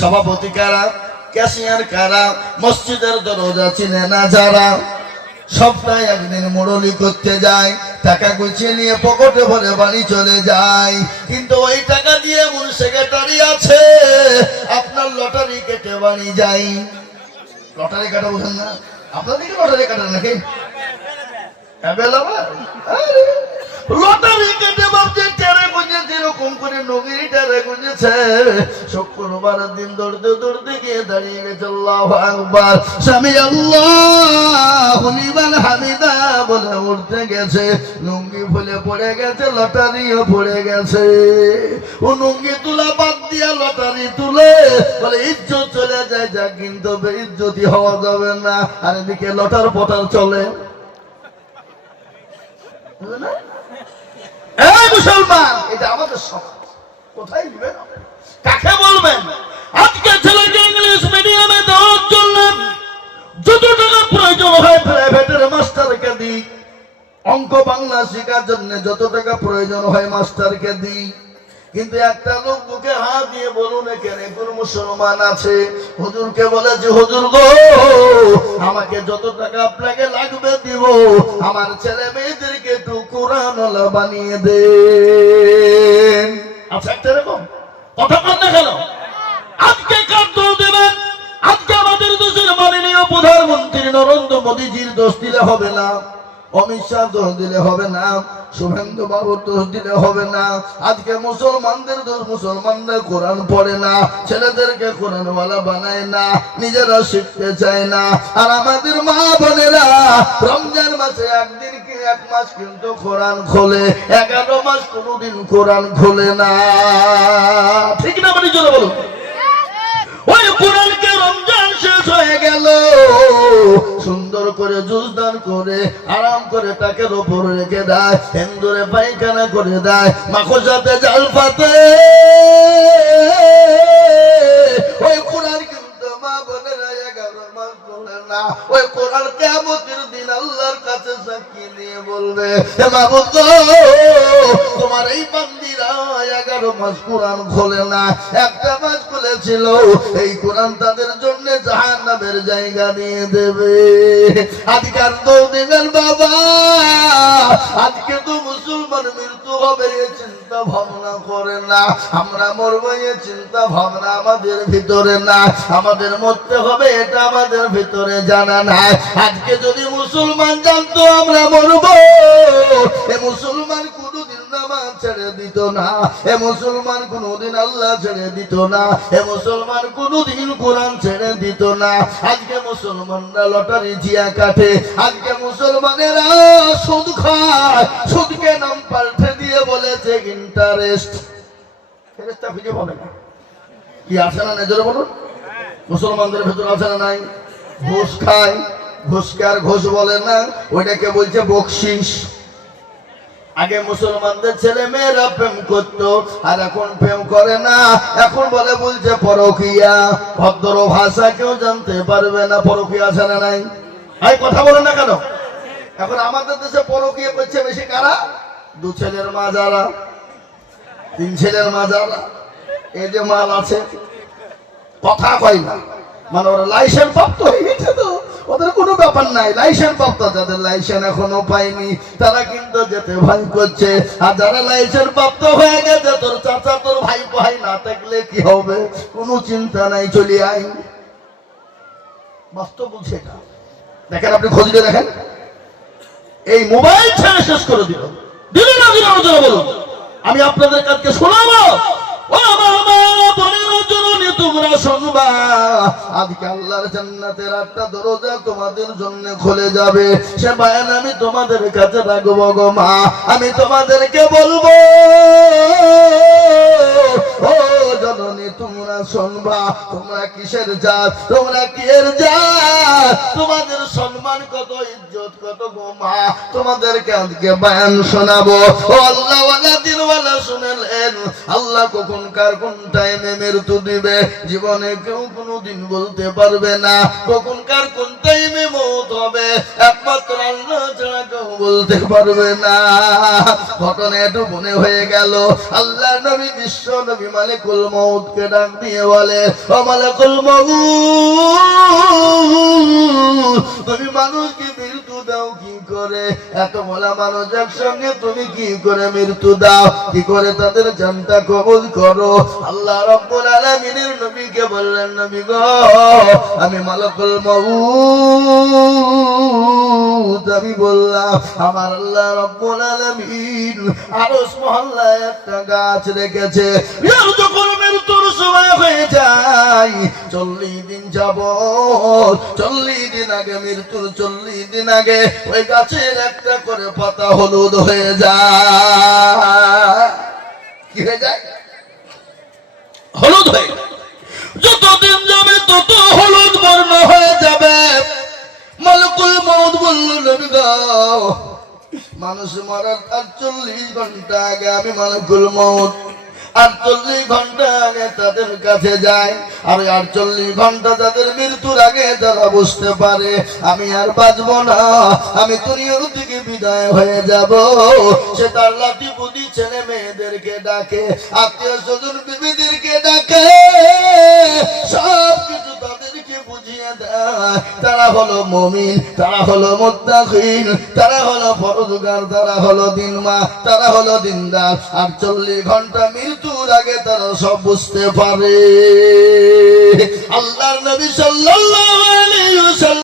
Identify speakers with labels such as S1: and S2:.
S1: সভাপতি কারা? ক্যাশিয়ার কারা? মসজিদের দরজা চিনে না যারা? সপ্তাহে একদিন মুরলি করতে যায়, টাকা গুছিয়ে নিয়ে পকেটে ভরে বাড়ি চলে যায়। কিন্তু ওই টাকা দিয়ে এমন সেক্রেটারি আছে, আপনার লটারি কেটে বাড়ি যাই। লটারি কাটা বোঝেন না? আপনাদেরকে লটারি কাটা নাকি? লটারি করে নগিরি টেরে গুঁজেছে শুক্রবারের দিন দৌড়তে দৌড়তে গিয়ে দাঁড়িয়ে গেছে, আল্লাহ আকবার। স্বামী আল্লাহ হলিমান হামিদা বলে উঠতে গেছে। লুঙ্গি ফুলে পড়ে গেছে, লটারিও পড়ে গেছে। ও লুঙ্গি তুলা বাদ দিয়া লটারি তুলে বলে, ইজ্জত চলে যায় যা কিন্তু ইজ্জতি হওয়া যাবে না। আর এদিকে লটার পটার চলে। মুসলমান, এটা আমাদের সমাজ। কাকে বলবেন?
S2: আজকে ছেলেকে ইংলিশ মিডিয়ামে দেওয়ার জন্য
S1: যত টাকা প্রয়োজন হয় প্রাইভেটের মাস্টারকে দিই অঙ্ক বাংলা শেখার জন্য যত টাকা প্রয়োজন হয় মাস্টারকে দিই কিন্তু একটা লোক বুকে হাত দিয়ে বলুন, এখানে কোন মুসলমান আছে? হুজুরকে বলে যে হুজুর গো, আমাকে যত টাকা আপনাকে লাগবে দিব, আমার ছেলে মেয়েদেরকে একটু কোরআন বানিয়ে দেন। আচ্ছা একটা এরকম।
S2: কথা আজকে দেবেন?
S1: আজকে আমাদের মাননীয় প্রধানমন্ত্রী নরেন্দ্র মোদীজির দোষ দিলে হবে না, অমিত শাহ দোষ দিলে হবে না, শুভেন্দু বাবুর দোষ দিলে হবে না, আজকে মুসলমানদের দোষ মুসলমানরা কোরআন পড়ে না, ছেলেদেরকে কোরআনওয়ালা বানায় না, নিজেরা শিখতে চায় না, আর আমাদের মা বোনেরা রমজান মাসে একদিন এক মাস কিন্তু কোরআন খোলে, এগারো মাস কোরআন খোলে না। ঠিক না মানে জোরে বলুন? ওই কোরআনকে রমজান শেষ হয়ে গেল। সুন্দর করে জুসদান করে, আরাম করে তাকের ওপর রেখে দেয়, হিন্দুরে পায়খানা করে দেয় মাখোসাতে জাল পাতে ওই কোরআন কিন্তু মা বলে ওই কোরআন দিন কাছে নিয়ে বলবে তোমার এই এগারো মাস না। একটা মাস খুলেছিল, এই কোরআন তাদের জন্য নামের জায়গা নিয়ে দেবে। আজকাল তো দেবেন বাবা, আজকে তো মুসলমান মৃত্যু হবে চিন্তা ভাবনা করে না। আমরা মরবো, এ চিন্তা ভাবনা আমাদের ভিতরে না। আমাদের মরতে হবে, এটা আমাদের ভিতরে জানা নাই। আজকে যদি মুসলমান জানতো আমরা মরবো মুসলমান নামাজ ছেড়ে দিত না। এ মুসলমান কোনোদিন আল্লাহ ছেড়ে দিত না। এ মুসলমান কোনোদিন কোরআন ছেড়ে দিত না। আজকে মুসলমানরা লটারি জিয়া কাটে। আজকে মুসলমানেরা সুদ খায়। সুদকে নাম পাল্টে দিয়ে বলেছে ইন্টারেস্ট ফেরেস্তা খুঁজে পাবে না। কি আছে না নজরে বলুন। মুসলমানদের ভেতর আছে না নাই? ঘুষ খায়। ঘুষকে আর ঘুষ বলে না। ওইটাকে বলছে বকশিস। আগে মুসলমানদের ছেলে মেয়েরা প্রেম করতো, আর এখন প্রেম করে না। এখন বলে বলছে, পরকিয়া। ভদ্র ভাষা কেউ জানতে পারবে না, পরকিয়া না নাই। এই কথা বলে না কেন? এখন আমাদের দেশে পরকিয়া করছে বেশি কারা? দু ছেলের মা যারা, তিন ছেলের মা যারা, এই যে মাল আছে। কথা কয় না। মানে ওরা লাইসেন্স প্রাপ্ত হয়ে গেছে ব্যাপার নাই, লাইসেন্স প্রাপ্ত, যাদের লাইসেন্স এখনও পায়নি তারা কিন্তু যেতে ভয় করছে। আর যারা লাইসেন্স প্রাপ্ত হয়ে গেছে, তোর চাচা, তোর ভাই ভাই না থাকলে কি হবে? কোনো চিন্তা নাই, চলে আই। বাস্তব বলছে এটা। দেখেন আপনি খোঁজলে দেখেন। এই মোবাইল ছেড়ে শেষ করে দিল। দিল না দিল বলুন। আমি আপনাদের কাছে শোনাবো। ও আমার আমি গো মা। তোমাদেরকে বলব, ও জননী, তোমরা শুনবা। তোমরা কিসের জাত? তোমরা কিয়ের জাত? তোমাদের সম্মান কত, ইজ্জত কত গোমা তোমাদেরকে আজকে বায়ান শোনাবো। ও আল্লাহ ওয়ালা দিনওয়ালা শুনেলেন আল্লাহ কখন কার কোন টাইমে মৃত্যু দিবে? জীবনে কেউ কোনোদিন বলতে পারবে না। কখন কার কোন টাইমে মৌত হবে? একমাত্র আল্লাহ ছাড়া কেউ বলতে পারবে না। ঘটনা একটু মনে হয়ে গেল। আল্লাহ নবী বিশ্ব নবী মালিকুল মৌতকে ডাক দিয়ে বলে, ও মালিকুল মৌত তুমি মানুষকে মৃত্যু দাও কি করে? এত বলা মানুষ একসঙ্গে তুমি কি করে মৃত্যু দাও? কি করে তাদের জানটা কবুল করো। আল্লাহ রব্বুল আলামিনের নবীকে বললেন, নবী গো, আমি মালাকুল মউত। আমি বললাম, আমার আল্লাহ রব্বুল আলামিন আরশ মহল্লায় একটা গাছ রেখেছে।
S2: সময় হয়ে
S1: যায়। চল্লিশ দিন যাব চল্লিশ দিন আগে, মৃত্যুর চল্লিশ দিন আগে ওই গাছের একটা করে পাতা হলুদ হয়ে যায়। কি হয়ে যায়?
S2: হলুদ হয়ে যতদিন যাবে তত হলুদ বর্ণ হয়ে যাবে।
S1: মালকুল মৌদ বলল, নবী মানুষ মরার চল্লিশ ঘণ্টা আগে আমি মালকুল মৌত আটচল্লিশ ঘণ্টা আগে তাদের কাছে যায়। আর আটচল্লিশ ঘণ্টা তাদের মৃত্যুর আগে তারা বুঝতে পারে, আমি আর বাঁচবো না, আমি দুনিয়ার দিকে বিদায় হয়ে যাব। সে তার লাঠি বুদ্ধি ছেলে মেয়েদেরকে ডাকে, আত্মীয় স্বজন বিবিদেরকে ডাকে সব কিছু তারা হলো মমিন, তারা হলো মুত্তাকিন, তারা হলো ফরজগার তারা হলো দিনমা, তারা হলো দিনদার। আটচল্লিশ ঘণ্টা মৃত্যুর আগে তারা সব বুঝতে পারে। আল্লাহ নবী সাল্লাল্লাহু